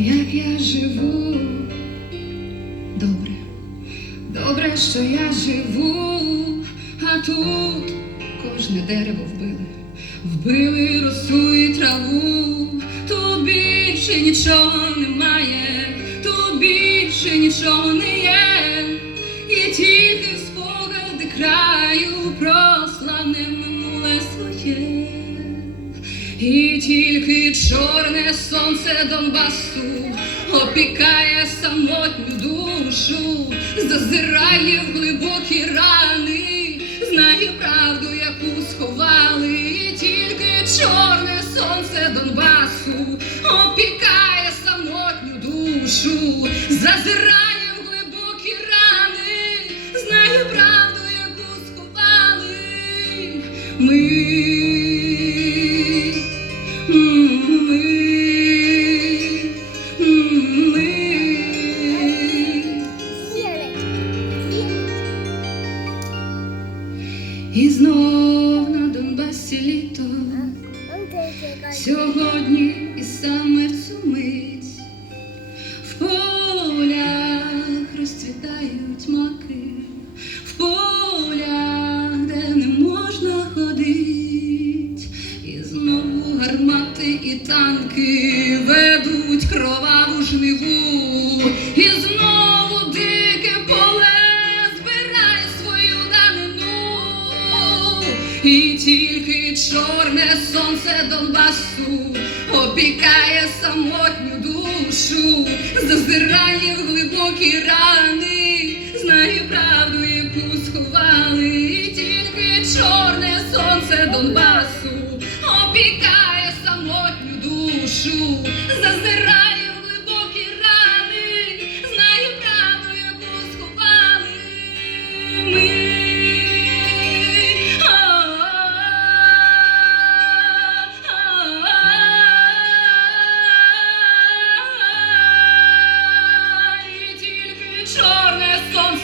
як я живу. Добре, добре, що я живу, а тут кожне дерево вбили, вбили росу і траву, тут більше нічого немає, тут більше нічого не є, І тільки чорне сонце Донбасу опікає самотню душу, зазирає в глибокі рани, знає правду, яку сховали, і тільки чорне сонце Донбасу опікає самотню душу, зазирає в І знов на Донбасі літо. Сьогодні і саме цю мить в полях розцвітають маки, в полях, де не можна ходить, і знову гармати і танки ведуть кроваву жниву, і знову дике поле збирає свою данину, і тільки чорне сонце Донбасу опікає самотню душу, зазирає в глибокі рани, знає правду, яку сховали, і тільки чорне сонце Донбасу опікає самотню душу, зазирає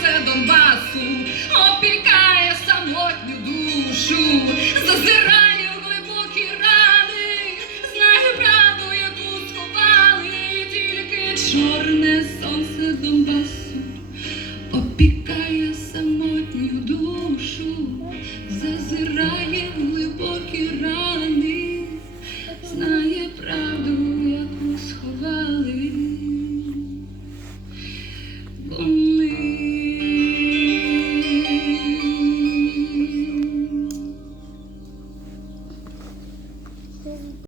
сонце